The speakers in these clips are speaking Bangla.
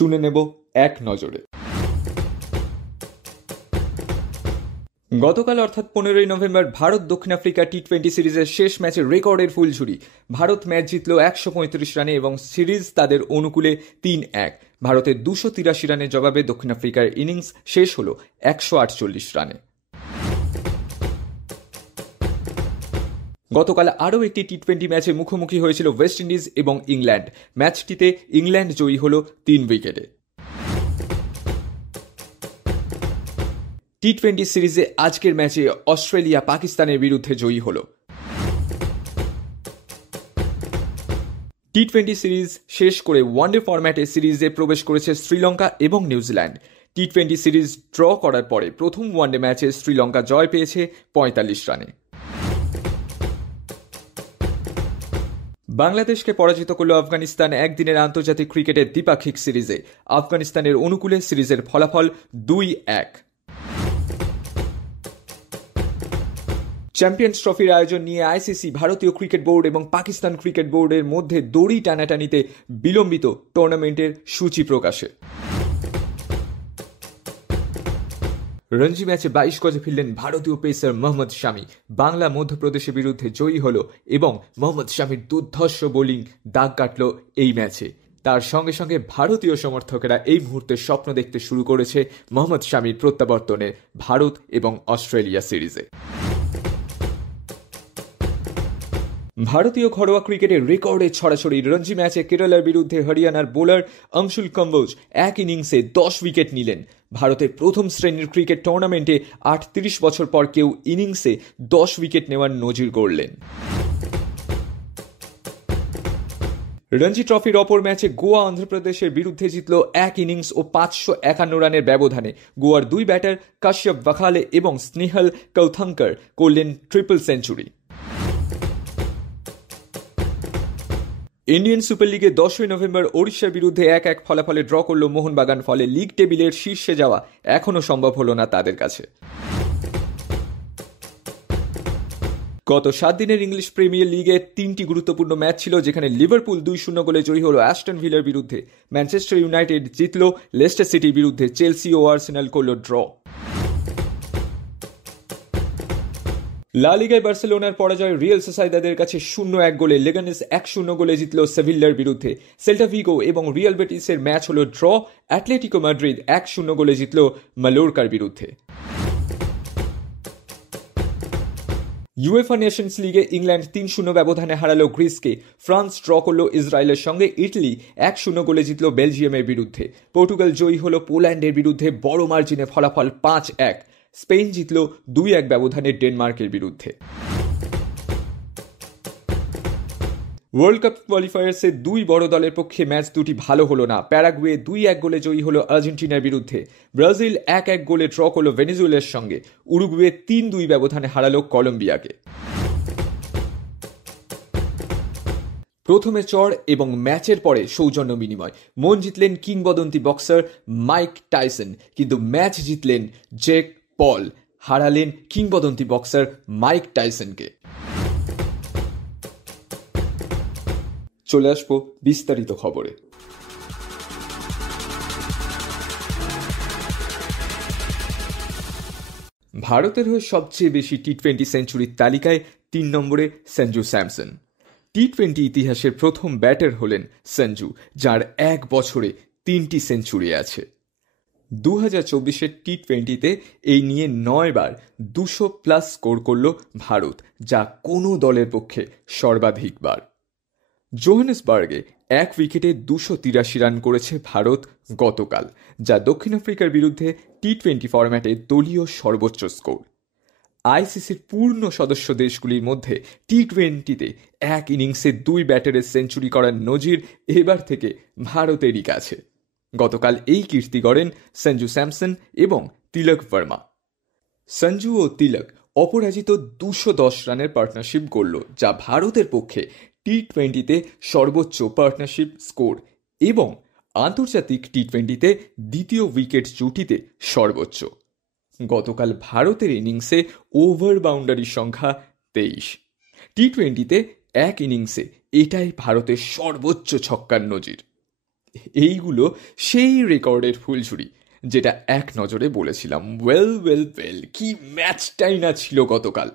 শুনে নেব এক নজরে। গতকাল অর্থাৎ 15ই নভেম্বর ভারত দক্ষিণ আফ্রিকা টি-20 সিরিজের শেষ ম্যাচে রেকর্ডের ফুলঝুরি। ভারত ম্যাচ জিতল 135 রানে এবং সিরিজ তাদের অনুকূলে 3-1। ভারতের 283 রানের জবাবে দক্ষিণ আফ্রিকার ইনিংস শেষ হল 148 রানে। গতকাল আরও একটি টি-20 ম্যাচে মুখোমুখি হয়েছিল ওয়েস্ট ইন্ডিজ এবং ইংল্যান্ড। ম্যাচটিতে ইংল্যান্ড জয়ী হল 3 উইকেটে। টি-20 সিরিজে আজকের ম্যাচে অস্ট্রেলিয়া পাকিস্তানের বিরুদ্ধে জয়ী হল। টি-20 সিরিজ শেষ করে ওয়ানডে ফরম্যাটে সিরিজে প্রবেশ করেছে শ্রীলঙ্কা এবং নিউজিল্যান্ড। টি-20 সিরিজ ড্র করার পরে প্রথম ওয়ানডে ম্যাচে শ্রীলঙ্কা জয় পেয়েছে 45 রানে। বাংলাদেশকে পরাজিত করল আফগানিস্তান একদিনের আন্তর্জাতিক ক্রিকেটের দ্বিপাক্ষিক সিরিজে। আফগানিস্তানের অনুকূলে সিরিজের ফলাফল 2-1। চ্যাম্পিয়ন্স ট্রফির আয়োজন নিয়ে আইসিসি, ভারতীয় ক্রিকেট বোর্ড এবং পাকিস্তান ক্রিকেট বোর্ডের মধ্যে দড়ি টানাটানিতে বিলম্বিত টুর্নামেন্টের সূচি প্রকাশে। রঞ্জি ম্যাচে 22 গজে ফিরলেন ভারতীয় পেসার মোহাম্মদ শামি। বাংলা মধ্যপ্রদেশের বিরুদ্ধে জয়ী হল এবং মোহাম্মদ শামির দুর্ধর্ষ বোলিং দাগ কাটল এই ম্যাচে। তার সঙ্গে সঙ্গে ভারতীয় সমর্থকেরা এই মুহূর্তে স্বপ্ন দেখতে শুরু করেছে মোহাম্মদ শামির প্রত্যাবর্তনে ভারত এবং অস্ট্রেলিয়া সিরিজে। ভারতীয় ঘরোয়া ক্রিকেটের রেকর্ডে ছড়াছড়ি রঞ্জি ম্যাচে কেরালার বিরুদ্ধে হরিয়ানার বোলার অংশুল কম্বোজ এক ইনিংসে 10 উইকেট নিলেন। ভারতের প্রথম শ্রেণীর ক্রিকেট টুর্নামেন্টে 38 বছর পর কেউ ইনিংসে 10 উইকেট নেওয়ার নজির গড়লেন। রঞ্জি ট্রফির অপর ম্যাচে গোয়া অন্ধ্রপ্রদেশের বিরুদ্ধে জিতল এক ইনিংস ও 551 রানের ব্যবধানে। গোয়ার দুই ব্যাটার কাশ্যপ ওয়াখালে এবং স্নেহল কৌথাঙ্কর করলেন ট্রিপল সেঞ্চুরি। ইন্ডিয়ান সুপার লিগে 10ই নভেম্বর ওড়িশার বিরুদ্ধে 1-1 ফলাফলে ড্র করল মোহনবাগান। ফলে লিগ টেবিলের শীর্ষে যাওয়া এখনো সম্ভব হল না তাদের কাছে। গত 7 দিনের ইংলিশ প্রিমিয়ার লিগে 3টি গুরুত্বপূর্ণ ম্যাচ ছিল, যেখানে লিভারপুল 2-0 গোলে জয়ী হল অ্যাস্টন ভিলার বিরুদ্ধে। ম্যানচেস্টার ইউনাইটেড জিতল লেস্টার সিটির বিরুদ্ধে। চেলসি ও আর্সেনাল করল ড্র। লা লিগায় বার্সেলোনার পরাজয় রিয়াল সোসাইদাদের কাছে 0-1 গোলে। লেগানেস 1-0 গোলে জিতল সেভিল্লার বিরুদ্ধে। সেল্টা ভিগো এবং রিয়াল বেটিসের ম্যাচ হল ড্র। অ্যাটলেটিকো মাদ্রিদ 1-0 গোলে জিতল মালোর্কার বিরুদ্ধে। ইউএফা নেশনস লিগে ইংল্যান্ড 3-0 ব্যবধানে হারালো গ্রিসকে। ফ্রান্স ড্র করল ইসরায়েলের সঙ্গে। ইটালি 1-0 গোলে জিতল বেলজিয়ামের বিরুদ্ধে। পর্তুগাল জয়ী হল পোল্যান্ডের বিরুদ্ধে বড় মার্জিনে, ফলাফল 5-1। স্পেন জিতল 2-1 ব্যবধানে ডেনমার্কের বিরুদ্ধে। ওয়ার্ল্ড কাপ কোয়ালিফায়ার্সে দুই বড় দলের পক্ষে ম্যাচ দুটি ভালো হলো না। প্যারাগুয়ে 2-1 গোলে জয়ী হল আর্জেন্টিনার বিরুদ্ধে। ব্রাজিল 1-1 গোলে ড্র করল ভেনেজুয়েলার সঙ্গে। উরুগুয়ে 3-2 ব্যবধানে হারালো কলম্বিয়াকে। প্রথমে চড় এবং ম্যাচের পরে সৌজন্য বিনিময়। মন জিতলেন কিংবদন্তি বক্সার মাইক টাইসন, কিন্তু ম্যাচ জিতলেন জেক পল। হারালেন কিংবদন্তি বক্সার মাইক টাইসনকে। চলে আসবো বিস্তারিত খবরে। ভারতের হয়ে সবচেয়ে বেশি টি-20 সেঞ্চুরির তালিকায় 3 নম্বরে সঞ্জু স্যামসন। টি-20 ইতিহাসের প্রথম ব্যাটার হলেন সঞ্জু, যার এক বছরে 3টি সেঞ্চুরি আছে। 2024-এর টি-20তে এই নিয়ে 9 বার 200+ স্কোর করল ভারত, যা কোনো দলের পক্ষে সর্বাধিকবার। জোহানেসবার্গে 1 উইকেটে 283 রান করেছে ভারত গতকাল, যা দক্ষিণ আফ্রিকার বিরুদ্ধে টি-20 ফরম্যাটে দলীয় সর্বোচ্চ স্কোর। আইসিসির পূর্ণ সদস্য দেশগুলির মধ্যে টি-20তে এক ইনিংসে 2 ব্যাটারের সেঞ্চুরি করার নজির এবার থেকে ভারতেরই কাছে। গতকাল এই কীর্তি গড়েন সঞ্জু স্যামসন এবং তিলক ভার্মা। সঞ্জু ও তিলক অপরাজিত 210 রানের পার্টনারশিপ গড়ল, যা ভারতের পক্ষে টি-20তে সর্বোচ্চ পার্টনারশিপ স্কোর এবং আন্তর্জাতিক টি-20তে দ্বিতীয় উইকেট জুটিতে সর্বোচ্চ। গতকাল ভারতের ইনিংসে ওভার বাউন্ডারির সংখ্যা 23। টি-20তে এক ইনিংসে এটাই ভারতের সর্বোচ্চ ছক্কার নজির। এইগুলো সেই রেকর্ডের ফুলঝুরি, যেটা এক নজরে বলেছিলাম। ওয়েল ওয়েল ওয়েল, কি ম্যাচটাই না ছিল গতকাল।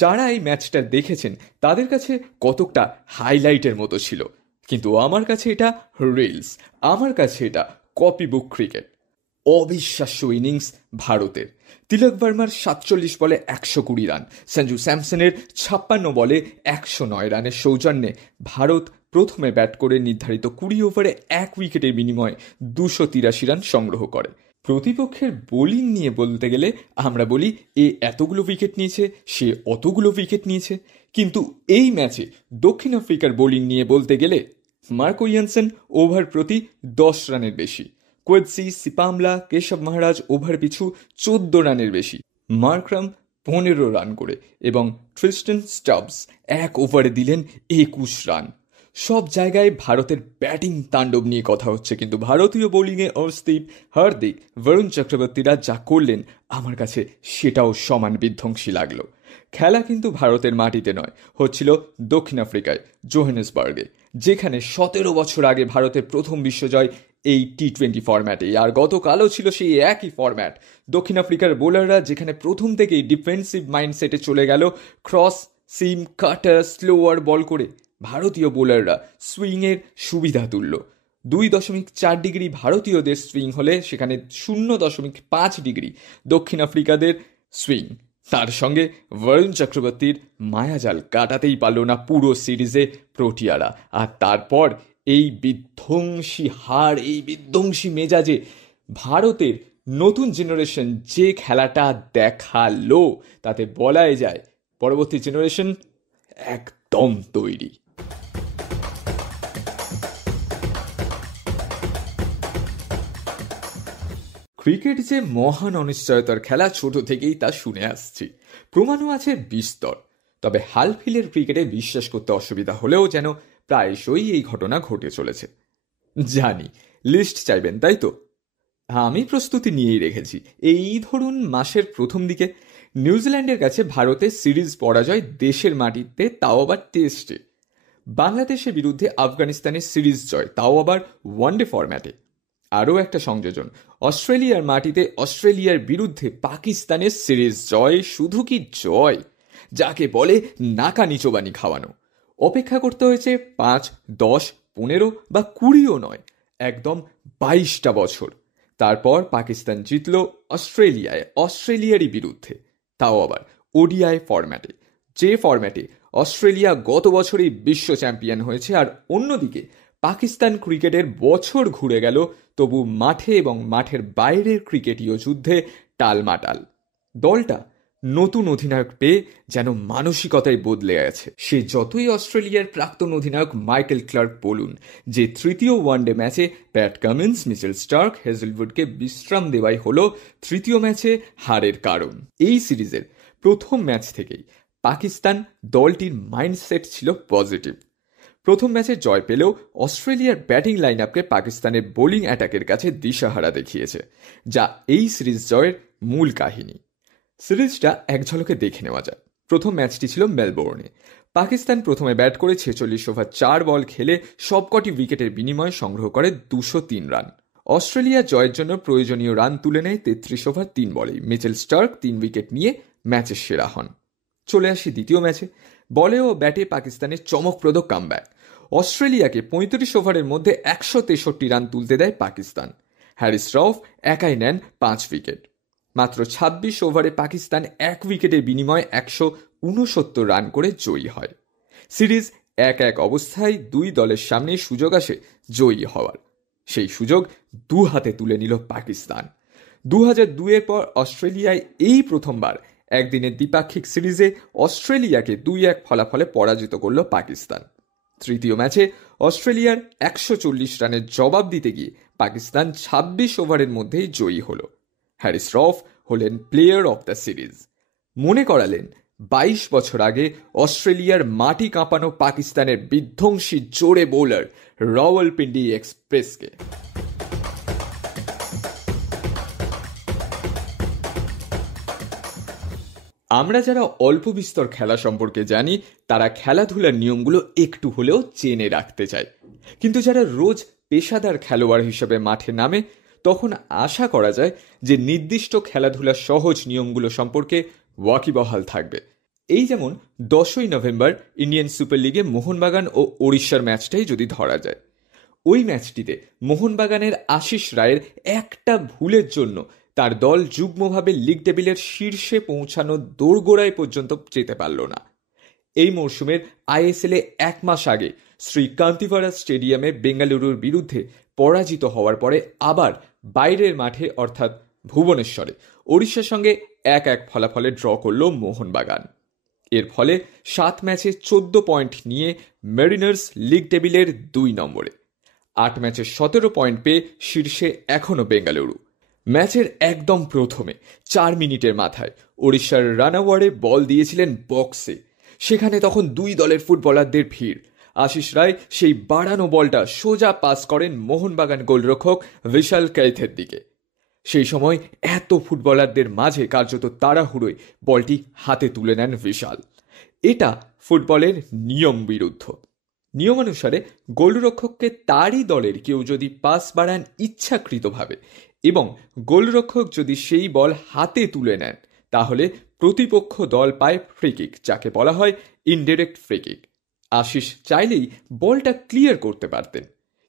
যারা এই ম্যাচটা দেখেছেন তাদের কাছে কতকটা হাইলাইটের মতো ছিল, কিন্তু আমার কাছে এটা রিলস, আমার কাছে এটা কপি বুক ক্রিকেট। অবিশ্বাস্য ইনিংস ভারতের। তিলক ভার্মার 47 বলে 120 রান, সঞ্জু স্যামসনের 56 বলে 109 রানের সৌজন্যে ভারত প্রথমে ব্যাট করে নির্ধারিত 20 ওভারে 1 উইকেটের বিনিময়ে 283 রান সংগ্রহ করে। প্রতিপক্ষের বোলিং নিয়ে বলতে গেলে আমরা বলি এ এতগুলো উইকেট নিয়েছে, সে অতগুলো উইকেট নিয়েছে, কিন্তু এই ম্যাচে দক্ষিণ আফ্রিকার বোলিং নিয়ে বলতে গেলে মার্কো ইয়ানসেন ওভার প্রতি 10 রানের বেশি, কোয়েৎসি, সিপামলা, কেশব মহারাজ ওভার পিছু 14 রানের বেশি, মার্করাম 15 রান করে এবং ট্রিস্টন স্টাবস 1 ওভারে দিলেন 21 রান। সব জায়গায় ভারতের ব্যাটিং তাণ্ডব নিয়ে কথা হচ্ছে, কিন্তু ভারতীয় বোলিংয়ে অর্শদীপ, হার্দিক, বরুণ চক্রবর্তীরা যা করলেন আমার কাছে সেটাও সমান বিধ্বংসী লাগলো। খেলা কিন্তু ভারতের মাটিতে নয়, হচ্ছিল দক্ষিণ আফ্রিকায়, জোহানেসবার্গে, যেখানে 17 বছর আগে ভারতের প্রথম বিশ্বজয় এই টি-20 ফরম্যাটে। আর গতকালও ছিল সেই একই ফরম্যাট। দক্ষিণ আফ্রিকার বোলাররা যেখানে প্রথম থেকেই ডিফেন্সিভ মাইন্ডসেটে চলে গেল, ক্রস, সিম, কাটার, স্লোয়ার বল করে, ভারতীয় বোলাররা সুইংয়ের সুবিধা তুলল। 2.4 ডিগ্রি ভারতীয়দের সুইং হলে সেখানে 0.5 ডিগ্রি দক্ষিণ আফ্রিকাদের সুইং। তার সঙ্গে বরুণ চক্রবর্তীর মায়াজাল কাটাতেই পারল না পুরো সিরিজে প্রোটিয়ারা। আর তারপর এই বিধ্বংসী হার, এই বিধ্বংসী মেজাজে ভারতের নতুন জেনারেশন যে খেলাটা দেখালো, তাতে বলাই যায় পরবর্তী জেনারেশন একদম তৈরি। ক্রিকেট যে মহান অনিশ্চয়তার খেলা, ছোট থেকেই তা শুনে আসছি, প্রমাণও আছে বিস্তর। তবে হালফিলের ক্রিকেটে বিশ্বাস করতে অসুবিধা হলেও যেন প্রায়শই এই ঘটনা ঘটে চলেছে। জানি লিস্ট চাইবেন, তাই তো? আমি প্রস্তুতি নিয়েই রেখেছি। এই ধরুন মাসের প্রথম দিকে নিউজিল্যান্ডের কাছে ভারতের সিরিজ পরাজয় দেশের মাটিতে, তাও আবার টেস্টে। বাংলাদেশের বিরুদ্ধে আফগানিস্তানের সিরিজ জয়, তাও আবার ওয়ানডে ফরম্যাটে। আরও একটা সংযোজন, অস্ট্রেলিয়ার মাটিতে অস্ট্রেলিয়ার বিরুদ্ধে পাকিস্তানের সিরিজ জয়। শুধু কি জয়, যাকে বলে নাকা নিচোবানি খাওয়ানো। অপেক্ষা করতে হয়েছে 5, 10, 15 বা 20ও নয়, একদম 22টা বছর। তারপর পাকিস্তান জিতল অস্ট্রেলিয়ায়, অস্ট্রেলিয়ারই বিরুদ্ধে, তাও আবার ওডিআই ফরম্যাটে, যে ফরম্যাটে অস্ট্রেলিয়া গত বছরই বিশ্ব চ্যাম্পিয়ন হয়েছে। আর অন্যদিকে পাকিস্তান ক্রিকেটের বছর ঘুরে গেল, তবু মাঠে এবং মাঠের বাইরের ক্রিকেটীয় যুদ্ধে টালমাটাল। দলটা নতুন অধিনায়ক পেয়ে যেন মানসিকতায় বদলে গেছে। সে যতই অস্ট্রেলিয়ার প্রাক্তন অধিনায়ক মাইকেল ক্লার্ক বলুন যে তৃতীয় ওয়ানডে ম্যাচে প্যাট কামিন্স, মিচেল স্টার্ক, হেজেলউডকে বিশ্রাম দেওয়াই হলো তৃতীয় ম্যাচে হারের কারণ। এই সিরিজের প্রথম ম্যাচ থেকেই পাকিস্তান দলটির মাইন্ডসেট ছিল পজিটিভ। প্রথম ম্যাচে জয় পেলেও অস্ট্রেলিয়ার ব্যাটিং লাইন আপকে পাকিস্তানের বোলিং অ্যাটাকের কাছে দিশাহারা দেখিয়েছে, যা এই সিরিজ জয়ের মূল কাহিনী। সিরিজটা এক ঝলকে দেখে নেওয়া যায়। প্রথম ম্যাচটি ছিল মেলবোর্নে। পাকিস্তান প্রথমে ব্যাট করে 46 ওভার 4 বল খেলে সবকটি উইকেটের বিনিময়ে সংগ্রহ করে 203 রান। অস্ট্রেলিয়া জয়ের জন্য প্রয়োজনীয় রান তুলে নেয় 33 ওভার 3 বলেই। মিচেল স্টার্ক 3 উইকেট নিয়ে ম্যাচের সেরা হন। চলে আসি দ্বিতীয় ম্যাচে। বলে ও ব্যাটে পাকিস্তানের চমকপ্রদ কামব্যাক। অস্ট্রেলিয়াকে 35 ওভারের মধ্যে 163 রান তুলতে দেয় পাকিস্তান। হ্যারিস রউফ একাই নেন 5 উইকেট। মাত্র 26 ওভারে পাকিস্তান 1 উইকেটের বিনিময়ে 169 রান করে জয়ী হয়। সিরিজ 1-1 অবস্থায় দুই দলের সামনে সুযোগ আসে জয়ী হওয়ার। সেই সুযোগ দু হাতে তুলে নিল পাকিস্তান। 2002-এর পর অস্ট্রেলিয়ায় এই প্রথমবার একদিনের দ্বিপাক্ষিক সিরিজে অস্ট্রেলিয়াকে 2-1 ফলাফলে পরাজিত করল পাকিস্তান। তৃতীয় ম্যাচে অস্ট্রেলিয়ার 140 রানের জবাব দিতে গিয়ে পাকিস্তান 26 ওভারের মধ্যেই জয়ী হল। হ্যারিস রউফ হলেন প্লেয়ার অফ দ্য সিরিজ। মনে করালেন 22 বছর আগে অস্ট্রেলিয়ার মাটি কাঁপানো পাকিস্তানের বিধ্বংসী জোরে বোলার রাওয়ালপিন্ডি এক্সপ্রেসকে। আমরা যারা অল্প বিস্তর খেলা সম্পর্কে জানি, তারা খেলাধুলার নিয়মগুলো একটু হলেও চেনে রাখতে চায়। কিন্তু যারা রোজ পেশাদার খেলোয়াড় হিসেবে মাঠে নামে, তখন আশা করা যায় যে নির্দিষ্ট খেলাধুলার সহজ নিয়মগুলো সম্পর্কে ওয়াকিবহাল থাকবে। এই যেমন 10ই নভেম্বর ইন্ডিয়ান সুপার লিগে মোহনবাগান ও ওড়িশার ম্যাচটাই যদি ধরা যায়, ওই ম্যাচটিতে মোহনবাগানের আশিস রায়ের একটা ভুলের জন্য তার দল যুগ্মভাবে লিগ টেবিলের শীর্ষে পৌঁছানো দোরগোড়ায় পর্যন্ত যেতে পারল না। এই মরশুমের আইএসএলে 1 মাস আগে শ্রী কান্তিভারা স্টেডিয়ামে বেঙ্গালুরুর বিরুদ্ধে পরাজিত হওয়ার পরে আবার বাইরের মাঠে অর্থাৎ ভুবনেশ্বরে ওড়িশার সঙ্গে 1-1 ফলাফলে ড্র করল মোহনবাগান। এর ফলে 7 ম্যাচে 14 পয়েন্ট নিয়ে মেরিনার্স লিগ টেবিলের 2 নম্বরে। 8 ম্যাচে 17 পয়েন্ট পেয়ে শীর্ষে এখনও বেঙ্গালুরু। ম্যাচের একদম প্রথমে 4 মিনিটের মাথায় ওড়িশার রানাওয়ারে বল দিয়েছিলেন বক্সে। সেখানে তখন 2 দলের ফুটবলারদের ভিড়। আশিস রায় সেই বাড়ানো বলটা সোজা পাস করেন মোহনবাগান গোলরক্ষক বিশাল কৈথের দিকে। সেই সময় এত ফুটবলারদের মাঝে কার্যত তাড়াহুড়োয় বলটি হাতে তুলে নেন বিশাল। এটা ফুটবলের নিয়ম বিরুদ্ধ। নিয়মানুসারে গোলরক্ষককে তারই দলের কেউ যদি পাস বাড়ান ইচ্ছাকৃতভাবে এবং গোলরক্ষক যদি সেই বল হাতে তুলে নেন, তাহলে প্রতিপক্ষ দল পায় ফ্রিকিক, যাকে বলা হয় ইনডিরেক্ট ফ্রিকিক। আশিস চাইলেই বলটা ক্লিয়ার করতে পারতেন,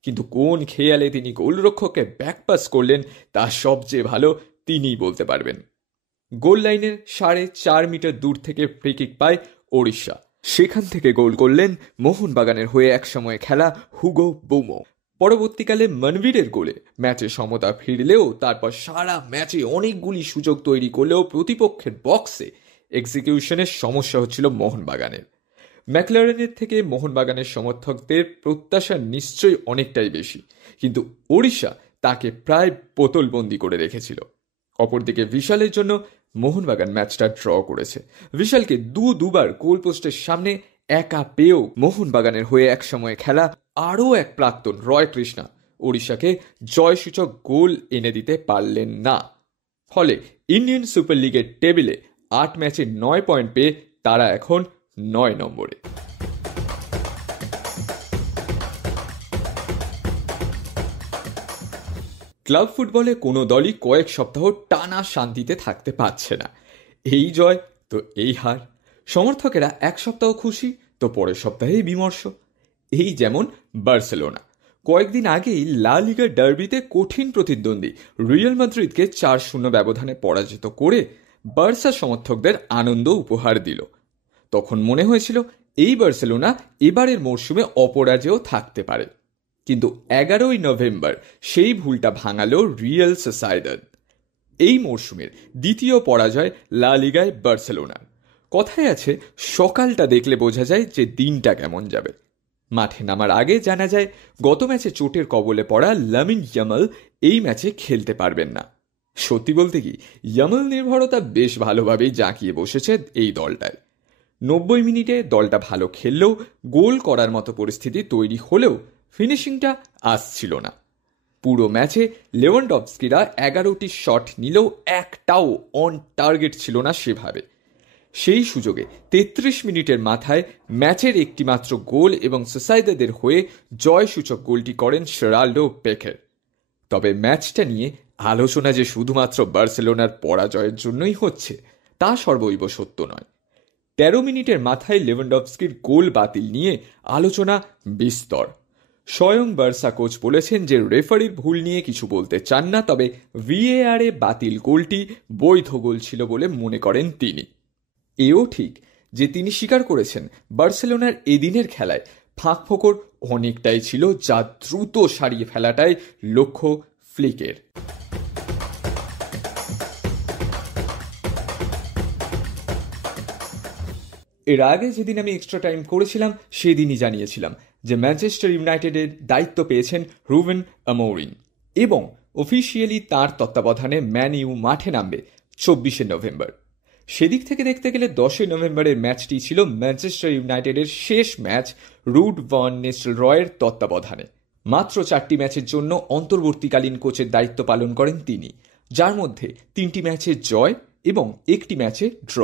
কিন্তু কোন খেয়ালে তিনি গোলরক্ষককে ব্যাকপাস করলেন তা সবচেয়ে ভালো তিনিই বলতে পারবেন। গোল লাইনের 4.5 মিটার দূর থেকে ফ্রিকিক পায় ওড়িশা। সেখান থেকে গোল করলেন মোহনবাগানের হয়ে একসময় খেলা হুগো বুমো। পরবর্তীকালে মনবীরের গোলে ম্যাচে সমতা ফিরলেও তারপর সারা ম্যাচে অনেকগুলি সুযোগ তৈরি করলেও প্রতিপক্ষের বক্সে এক্সিকিউশনের সমস্যা হচ্ছিল মোহনবাগানের। ম্যাকলারেনের থেকে মোহনবাগানের সমর্থকদের প্রত্যাশা নিশ্চয়ই অনেকটাই বেশি, কিন্তু ওড়িশা তাকে প্রায় বোতলবন্দি করে রেখেছিল। অপরদিকে বিশালের জন্য মোহনবাগান ম্যাচটা ড্র করেছে। বিশালকে দুবার গোল পোস্টের সামনে একা পেয়েও মোহনবাগানের হয়ে একসময় খেলা আরও এক প্রাক্তন রয় কৃষ্ণা ওড়িশাকে জয়সূচক গোল এনে দিতে পারলেন না। ফলে ইন্ডিয়ান সুপার লিগের টেবিলে 8 ম্যাচে 9 পয়েন্ট পেয়ে তারা এখন 9 নম্বরে। ক্লাব ফুটবলে কোনো দলই কয়েক সপ্তাহ টানা শান্তিতে থাকতে পারছে না। এই জয় তো এই হার, সমর্থকেরা এক সপ্তাহ খুশি তো পরের সপ্তাহেই বিমর্ষ। এই যেমন বার্সেলোনা কয়েকদিন আগেই লা লিগার ডার্বিতে কঠিন প্রতিদ্বন্দ্বী রিয়াল মাদ্রিদকে 4-0 ব্যবধানে পরাজিত করে বার্সা সমর্থকদের আনন্দ উপহার দিল। তখন মনে হয়েছিল এই বার্সেলোনা এবারের মরশুমে অপরাজেয় থাকতে পারে, কিন্তু 11ই নভেম্বর সেই ভুলটা ভাঙালো রিয়াল সোসাইদাদ। এই মরশুমের দ্বিতীয় পরাজয় লা লিগায় বার্সেলোনার। কথায় আছে, সকালটা দেখলে বোঝা যায় যে দিনটা কেমন যাবে। মাঠে নামার আগে জানা যায় গত ম্যাচে চোটের কবলে পড়া লামিন ইয়ামাল এই ম্যাচে খেলতে পারবেন না। সত্যি বলতে কি, ইয়ামাল নির্ভরতা বেশ ভালোভাবেই জাঁকিয়ে বসেছে এই দলটায়। 90 মিনিটে দলটা ভালো খেললেও গোল করার মতো পরিস্থিতি তৈরি হলেও ফিনিশিংটা আসছিল না। পুরো ম্যাচে লেভানডফস্কিরা 11টি শট নিলেও একটাও অন টার্গেট ছিল না সেভাবে। সেই সুযোগে 33 মিনিটের মাথায় ম্যাচের একটি মাত্র গোল এবং সোসাইদাদের হয়ে জয়সূচক গোলটি করেন জেরাল্ডো পেকের। তবে ম্যাচটা নিয়ে আলোচনা যে শুধুমাত্র বার্সেলোনার পরাজয়ের জন্যই হচ্ছে তা সর্বৈব সত্য নয়। 13 মিনিটের মাথায় লেভানডফস্কির গোল বাতিল নিয়ে আলোচনা বিস্তর। স্বয়ং বার্সা কোচ বলেছেন যে রেফারির ভুল নিয়ে কিছু বলতে চান না, তবে ভিএআরে বাতিল গোলটি বৈধ গোল ছিল বলে মনে করেন তিনি। এও ঠিক যে তিনি স্বীকার করেছেন বার্সেলোনার এদিনের খেলায় ফাঁকফোকর অনেকটাই ছিল, যা দ্রুত সারিয়ে ফেলাটাই লক্ষ্য ফ্লিকের। এর আগে যেদিন আমি এক্সট্রা টাইম করেছিলাম সেদিনই জানিয়েছিলাম যে ম্যানচেস্টার ইউনাইটেডের দায়িত্ব পেয়েছেন রুবেন আমোরিম এবং অফিসিয়ালি তার তত্ত্বাবধানে ম্যান ইউ মাঠে নামবে 24শে নভেম্বর। সেদিক থেকে দেখতে গেলে 10 নভেম্বরের ম্যাচটি ছিল ম্যানচেস্টার ইউনাইটেডের শেষ ম্যাচ রুড ভান নিস্টেলরয়ের তত্ত্বাবধানে। মাত্র 4টি ম্যাচের জন্য অন্তর্বর্তীকালীন কোচের দায়িত্ব পালন করেন তিনি, যার মধ্যে 3টি ম্যাচে জয় এবং 1টি ম্যাচে ড্র।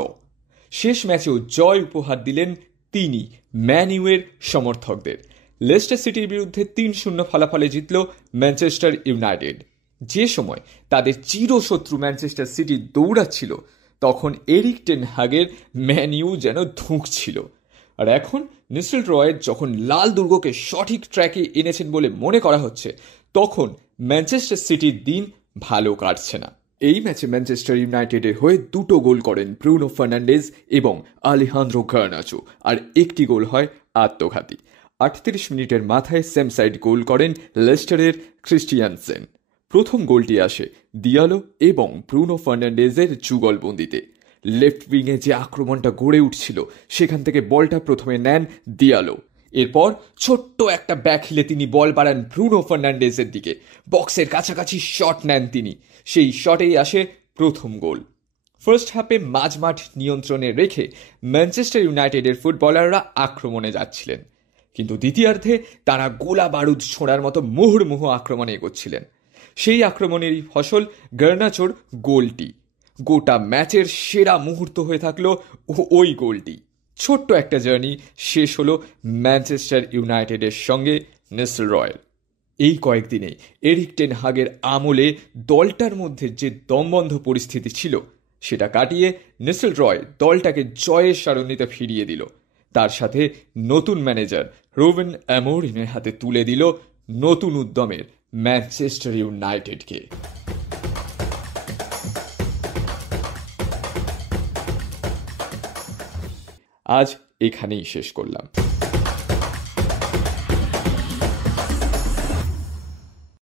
শেষ ম্যাচেও জয় উপহার দিলেন তিনি ম্যান ইউয়ের সমর্থকদের। লেস্টার সিটির বিরুদ্ধে 3-0 ফলাফলে জিতল ম্যানচেস্টার ইউনাইটেড। যে সময় তাদের চিরশত্রু ম্যানচেস্টার সিটি দৌড়াচ্ছিল, তখন এরিক টেন হাগের ম্যান ইউ যেন ধুঁকছিল। আর এখন নিসেল রয় যখন লাল দুর্গকে সঠিক ট্র্যাকে এনেছেন বলে মনে করা হচ্ছে, তখন ম্যানচেস্টার সিটির দিন ভালো কাটছে না। এই ম্যাচে ম্যানচেস্টার ইউনাইটেডের হয়ে 2টো গোল করেন ব্রুনো ফার্নান্ডেজ এবং আলেহান্দ্রো গার্নাচো, আর একটি গোল হয় আত্মঘাতী। 38 মিনিটের মাথায় সেম সাইড গোল করেন লেস্টারের ক্রিস্টিয়ানসেন। প্রথম গোলটি আসে দিয়ালো এবং ব্রুনো ফার্নান্ডেজের যুগলবন্দিতে। লেফট উইংয়ে যে আক্রমণটা গড়ে উঠছিল, সেখান থেকে বলটা প্রথমে নেন দিয়ালো। এরপর ছোট্ট একটা ব্যাক হিলে তিনি বল বাড়ান ব্রুনো ফার্নান্ডেজের দিকে। বক্সের কাছাকাছি শট নেন তিনি, সেই শটেই আসে প্রথম গোল। ফার্স্ট হাফে মাঝমাঠ নিয়ন্ত্রণে রেখে ম্যানচেস্টার ইউনাইটেডের ফুটবলাররা আক্রমণে যাচ্ছিলেন, কিন্তু দ্বিতীয়ার্ধে তারা গোলা বারুদ ছোঁড়ার মতো মুহুর্মুহু আক্রমণে এগোচ্ছিলেন। সেই আক্রমণেরই ফসল গার্নাচোর গোলটি। গোটা ম্যাচের সেরা মুহূর্ত হয়ে থাকলো ওই গোলটি। ছোট্ট একটা জার্নি শেষ হলো ম্যানচেস্টার ইউনাইটেডের সঙ্গে নিসেল রয়ের। এই কয়েকদিনে এরিক টেন হাগের আমলে দলটার মধ্যে যে দমবন্ধ পরিস্থিতি ছিল, সেটা কাটিয়ে নিসেল রয় দলটাকে জয়ের সারণিতে ফিরিয়ে দিল। তার সাথে নতুন ম্যানেজার রুবেন অ্যামোরিমের হাতে তুলে দিল নতুন উদ্যমের ম্যানচেস্টার ইউনাইটেডকে। আজ এখানেই শেষ করলাম।